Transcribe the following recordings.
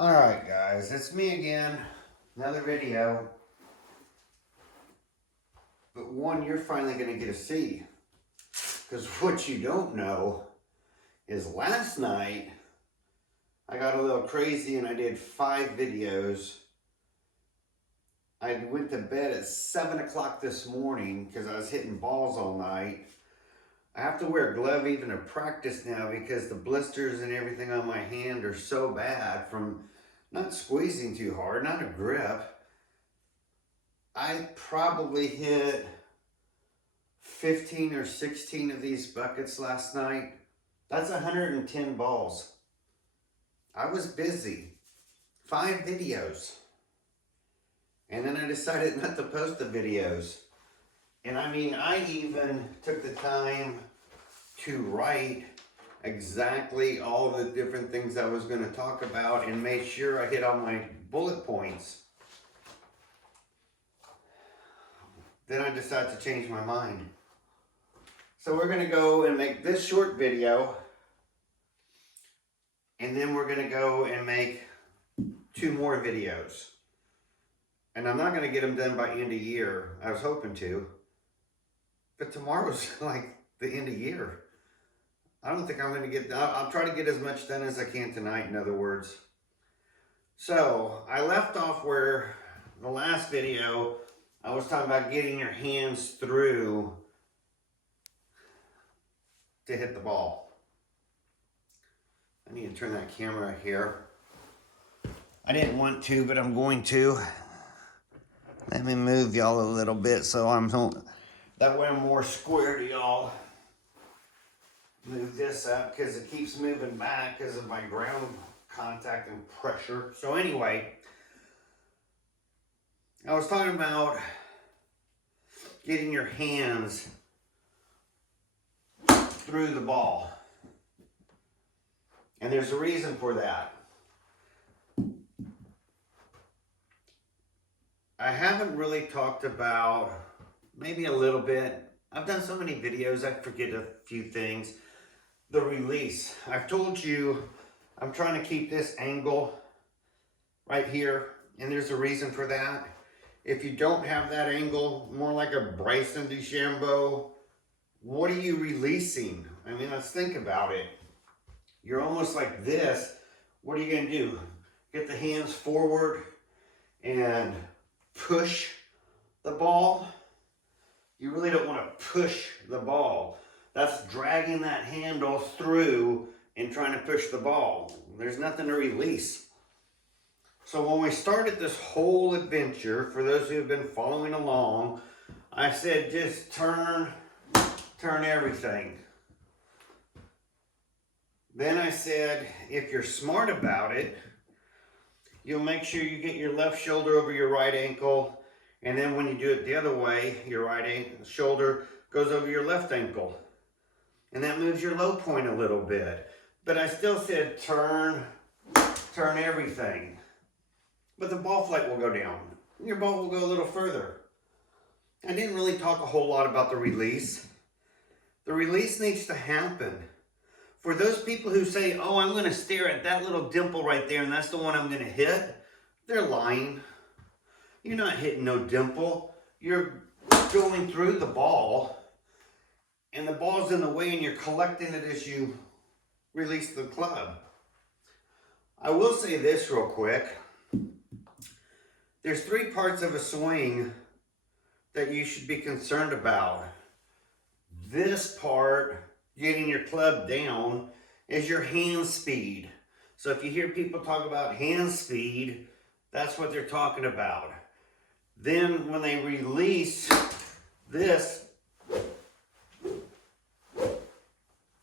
Alright guys, it's me again, another video, but one you're finally going to get to see, because what you don't know is last night I got a little crazy and I did 5 videos. I went to bed at 7 o'clock this morning because I was hitting balls all night. I have to wear a glove even to practice now because the blisters and everything on my hand are so bad from not squeezing too hard, not a grip. I probably hit 15 or 16 of these buckets last night. That's 110 balls. I was busy. 5 videos. And then I decided not to post the videos. And I mean, I even took the time to write exactly all the different things I was going to talk about and made sure I hit all my bullet points. Then I decided to change my mind. So we're going to go and make this short video, and then we're going to go and make 2 more videos. And I'm not going to get them done by end of year. I was hoping to. But tomorrow's like the end of year. I don't think I'm going to get, I'll try to get as much done as I can tonight, in other words. So, I left off where the last video, I was talking about getting your hands through to hit the ball. I need to turn that camera here. I didn't want to, but I'm going to. Let me move y'all a little bit so that way I'm more square to y'all. Move this up because it keeps moving back because of my ground contact and pressure. So anyway, I was talking about getting your hands through the ball. And there's a reason for that. I haven't really talked about, maybe a little bit. I've done so many videos, I forget a few things. The release. I've told you I'm trying to keep this angle right here, and there's a reason for that. If you don't have that angle, more like a Bryson DeChambeau, what are you releasing? I mean, let's think about it. You're almost like this. What are you going to do? Get the hands forward and push the ball? You really don't want to push the ball. That's dragging that handle through and trying to push the ball. There's nothing to release. So when we started this whole adventure, for those who have been following along, I said just turn everything. Then I said, if you're smart about it, you'll make sure you get your left shoulder over your right ankle, and then when you do it the other way, your right shoulder goes over your left ankle. And that moves your low point a little bit. But I still said turn everything. But the ball flight will go down. Your ball will go a little further. I didn't really talk a whole lot about the release. The release needs to happen. For those people who say, oh, I'm going to stare at that little dimple right there and that's the one I'm going to hit, they're lying. You're not hitting no dimple. You're going through the ball. And the ball's in the way and you're collecting it as you release the club. I will say this real quick. There's 3 parts of a swing that you should be concerned about. This part, getting your club down, is your hand speed. So if you hear people talk about hand speed, that's what they're talking about. Then when they release this,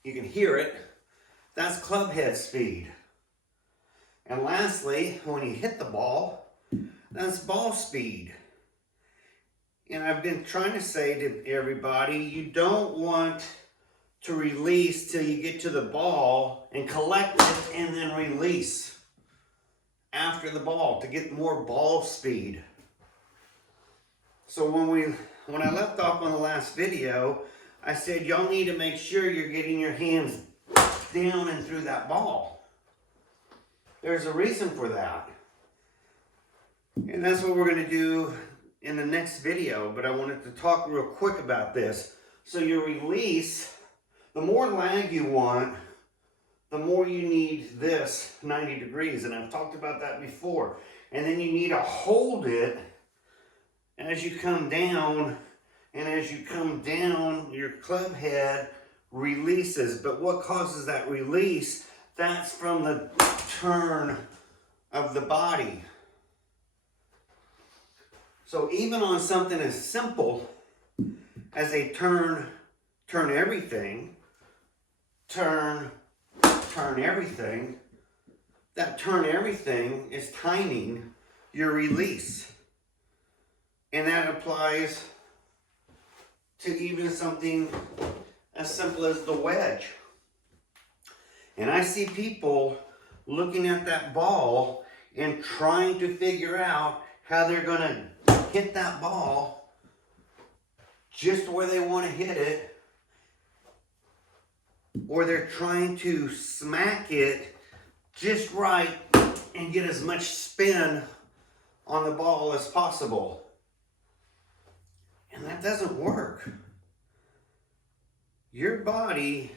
you can hear it. That's club head speed. And lastly, when you hit the ball, that's ball speed. And I've been trying to say to everybody, you don't want to release till you get to the ball and collect it and then release after the ball to get more ball speed. So when I left off on the last video, I said, y'all need to make sure you're getting your hands down and through that ball. There's a reason for that. And that's what we're going to do in the next video. But I wanted to talk real quick about this. So your release, the more lag you want, the more you need this 90 degrees. And I've talked about that before. And then you need to hold it as you come down. And as you come down, your club head releases. But what causes that release? That's from the turn of the body. So even on something as simple as a turn everything, turn everything, that turn everything is timing your release. And that applies to even something as simple as the wedge. And I see people looking at that ball and trying to figure out how they're going to hit that ball just where they want to hit it, or they're trying to smack it just right and get as much spin on the ball as possible. And that doesn't work. Your body,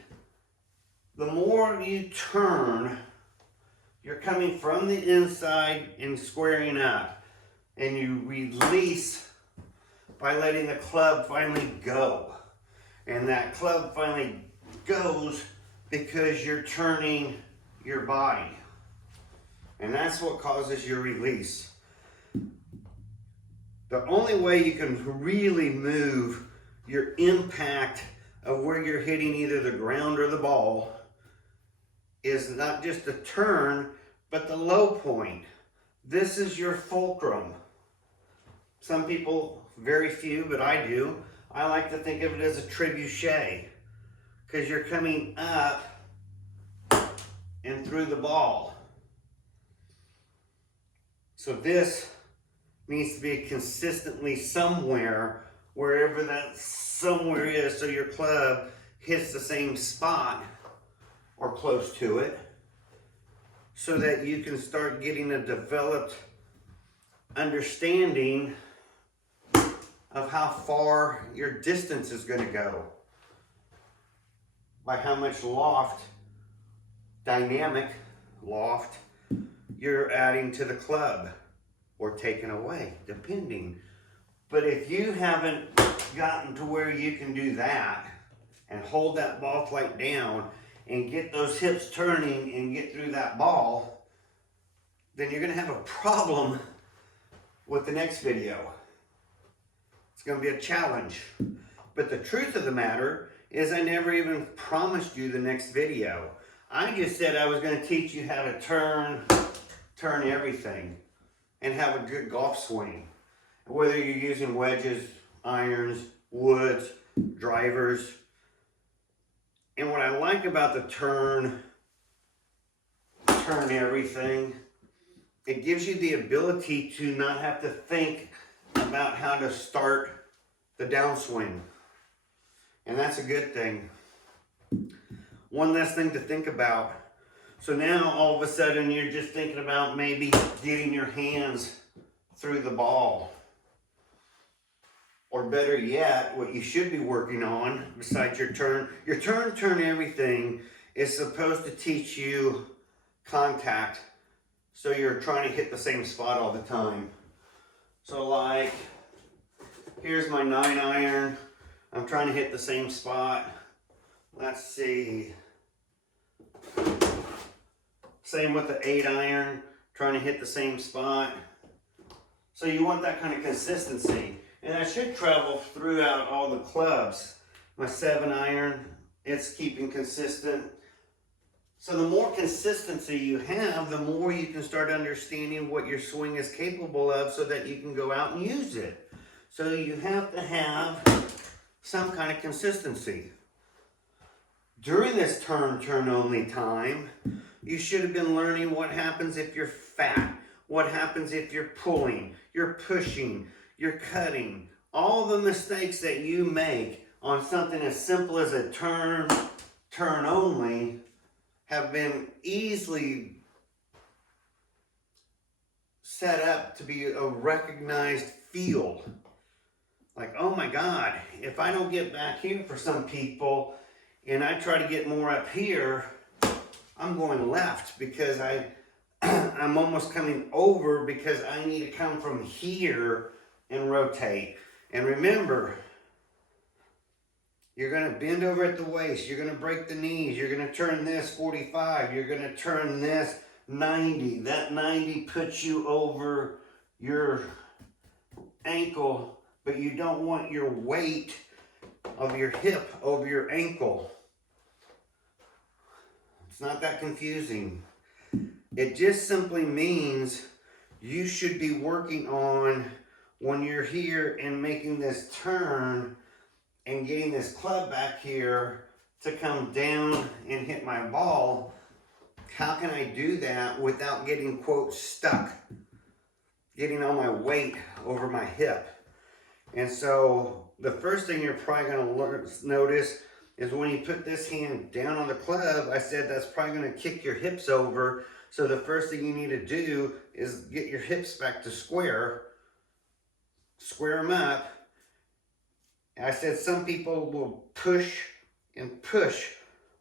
the more you turn, you're coming from the inside and squaring up. And you release by letting the club finally go. And that club finally goes because you're turning your body. And that's what causes your release. The only way you can really move your impact of where you're hitting either the ground or the ball is not just the turn, but the low point. This is your fulcrum. Some people, very few, but I do. I like to think of it as a trebuchet, because you're coming up and through the ball. So this needs to be consistently somewhere, wherever that somewhere is, so your club hits the same spot or close to it, so that you can start getting a developed understanding of how far your distance is going to go, by how much dynamic loft you're adding to the club or taking away, depending. But if you haven't gotten to where you can do that and hold that ball flight down and get those hips turning and get through that ball, then you're going to have a problem with the next video. It's going to be a challenge. But the truth of the matter is I never even promised you the next video. I just said I was going to teach you how to turn everything and have a good golf swing. Whether you're using wedges, irons, woods, drivers. And what I like about the turn everything, it gives you the ability to not have to think about how to start the downswing. And that's a good thing. One less thing to think about. So now all of a sudden you're just thinking about maybe getting your hands through the ball. Or better yet, what you should be working on besides your turn everything is supposed to teach you contact. So you're trying to hit the same spot all the time. So like, here's my 9-iron. I'm trying to hit the same spot. Let's see. Same with the 8-iron, trying to hit the same spot. So you want that kind of consistency. And I should travel throughout all the clubs. My 7-iron, it's keeping consistent. So the more consistency you have, the more you can start understanding what your swing is capable of so that you can go out and use it. So you have to have some kind of consistency. During this turn only time, you should have been learning what happens if you're fat, what happens if you're pulling, you're pushing, you're cutting. All the mistakes that you make on something as simple as a turn only have been easily set up to be a recognized field. Like, oh my God, if I don't get back here for some people and I try to get more up here, I'm going left because I'm almost coming over because I need to come from here and rotate. And remember, you're going to bend over at the waist. You're going to break the knees. You're going to turn this 45. You're going to turn this 90. That 90 puts you over your ankle, but you don't want your weight of your hip over your ankle. It's not that confusing. It just simply means you should be working on when you're here and making this turn and getting this club back here to come down and hit my ball. How can I do that without getting, quote, stuck? Getting all my weight over my hip. And so the first thing you're probably going to notice is when you put this hand down on the club, I said that's probably going to kick your hips over. So the first thing you need to do is get your hips back to square. Square them up. I said some people will push and push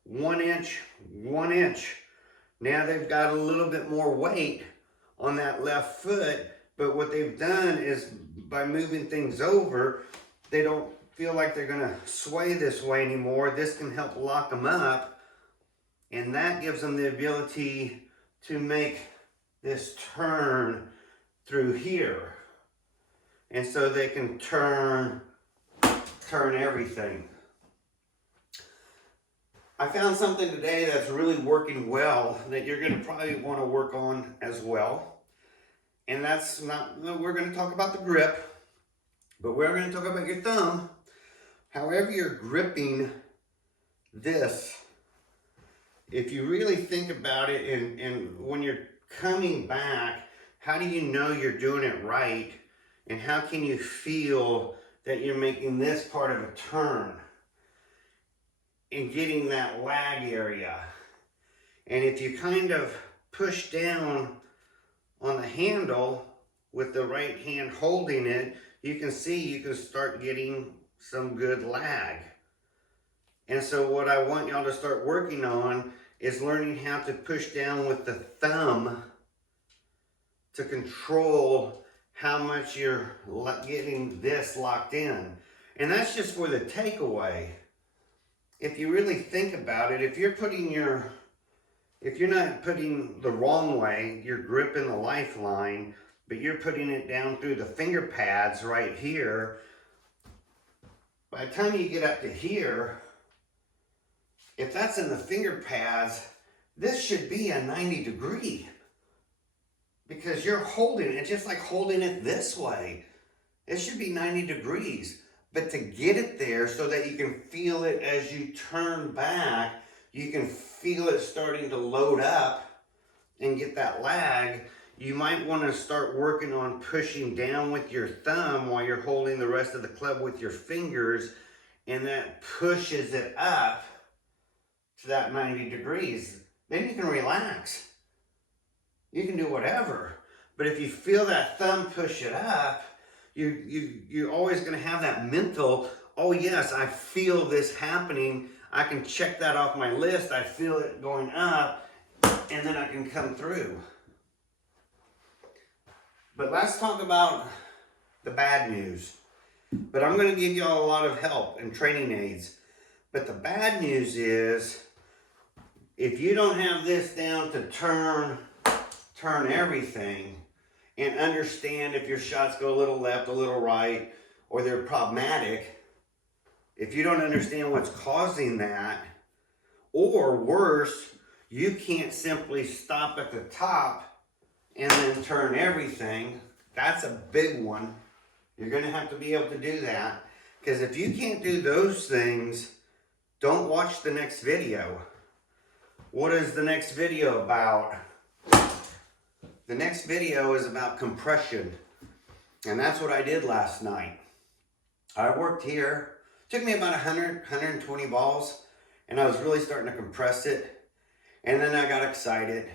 1 inch, 1 inch. Now they've got a little bit more weight on that left foot, but what they've done is by moving things over, they don't feel like they're gonna sway this way anymore. This can help lock them up, and that gives them the ability to make this turn through here. And so they can turn everything. I found something today that's really working well that you're going to probably want to work on as well. And that's not, we're going to talk about the grip, but we're going to talk about your thumb. However you're gripping this, if you really think about it, and when you're coming back, how do you know you're doing it right? And how can you feel that you're making this part of a turn and getting that lag area? And if you kind of push down on the handle with the right hand holding it, you can see you can start getting some good lag. And so what I want y'all to start working on is learning how to push down with the thumb to control how much you're getting this locked in. And that's just for the takeaway. If you really think about it, if you're not putting the wrong way, you're gripping the lifeline, but you're putting it down through the finger pads right here, by the time you get up to here, if that's in the finger pads, this should be a 90 degree. Because you're holding it, just like holding it this way. It should be 90 degrees. But to get it there so that you can feel it as you turn back, you can feel it starting to load up and get that lag, you might want to start working on pushing down with your thumb while you're holding the rest of the club with your fingers, and that pushes it up to that 90 degrees. Then you can relax. You can do whatever. But if you feel that thumb push it up, you're always going to have that mental, oh yes, I feel this happening. I can check that off my list. I feel it going up, and then I can come through. But let's talk about the bad news. But I'm going to give y'all a lot of help and training aids. But the bad news is, if you don't have this down to turn everything and understand if your shots go a little left, a little right, or they're problematic, if you don't understand what's causing that, or worse, you can't simply stop at the top and then turn everything. That's a big one. You're going to have to be able to do that, because if you can't do those things, don't watch the next video. What is the next video about? The next video is about compression, and that's what I did last night. I worked here. It took me about 120 balls, and I was really starting to compress it, and then I got excited,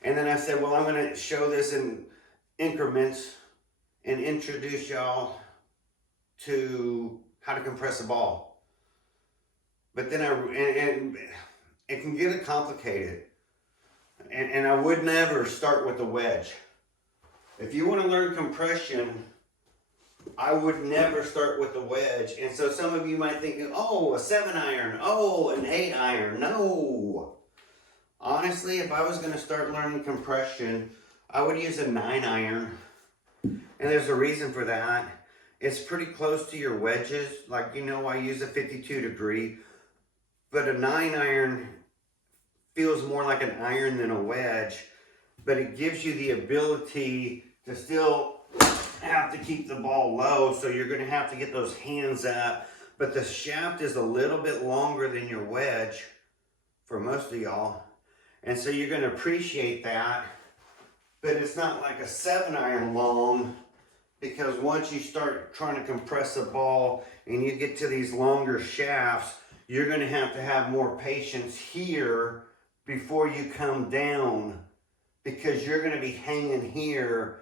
and then I said, well, I'm going to show this in increments and introduce y'all to how to compress a ball. But then and it can get complicated. And I would never start with a wedge. If you want to learn compression, I would never start with a wedge. And so some of you might think, oh, a 7-iron, oh, an 8-iron. No. Honestly, if I was going to start learning compression, I would use a 9-iron. And there's a reason for that. It's pretty close to your wedges. Like, you know, I use a 52 degree. But a 9-iron feels more like an iron than a wedge. But it gives you the ability to still have to keep the ball low. So you're going to have to get those hands up. But the shaft is a little bit longer than your wedge for most of y'all. And so you're going to appreciate that. But it's not like a 7-iron long, because once you start trying to compress a ball and you get to these longer shafts, you're going to have more patience here before you come down, because you're going to be hanging here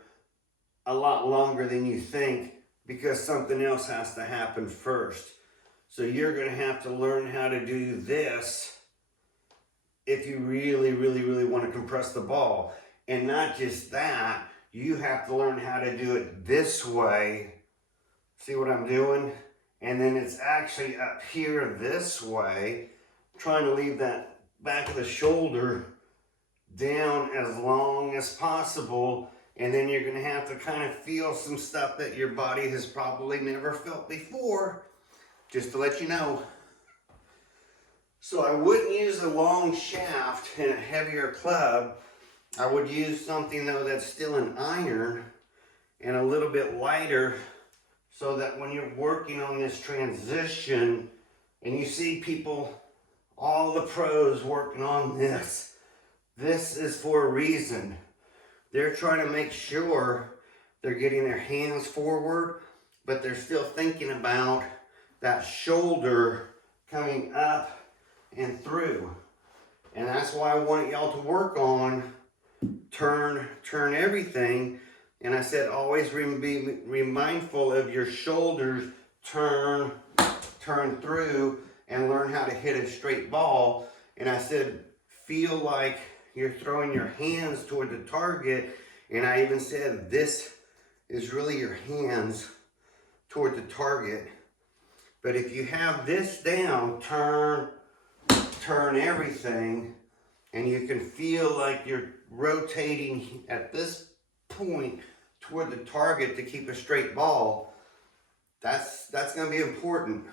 a lot longer than you think, because something else has to happen first. So you're going to have to learn how to do this if you really, really, really want to compress the ball. And not just that, you have to learn how to do it this way. See what I'm doing? And then it's actually up here this way, trying to leave that back of the shoulder down as long as possible. And then you're going to have to kind of feel some stuff that your body has probably never felt before, just to let you know. So I wouldn't use a long shaft and a heavier club. I would use something though that's still an iron and a little bit lighter, so that when you're working on this transition and you see people, all the pros working on this, this is for a reason. They're trying to make sure they're getting their hands forward, but they're still thinking about that shoulder coming up and through. And that's why I want y'all to work on turn everything. And I said, always be mindful of your shoulders, turn through, and learn how to hit a straight ball. And I said, feel like you're throwing your hands toward the target. And I even said, this is really your hands toward the target. But if you have this down, turn everything, and you can feel like you're rotating at this point toward the target to keep a straight ball, that's going to be important.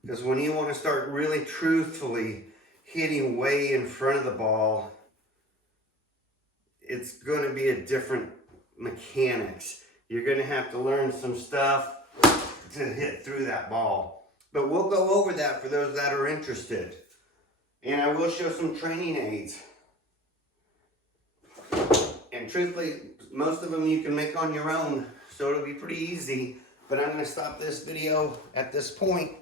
Because when you want to start really truthfully hitting way in front of the ball, it's going to be a different mechanics. You're going to have to learn some stuff to hit through that ball. But we'll go over that for those that are interested. And I will show some training aids. And truthfully, most of them you can make on your own, so it'll be pretty easy. But I'm going to stop this video at this point.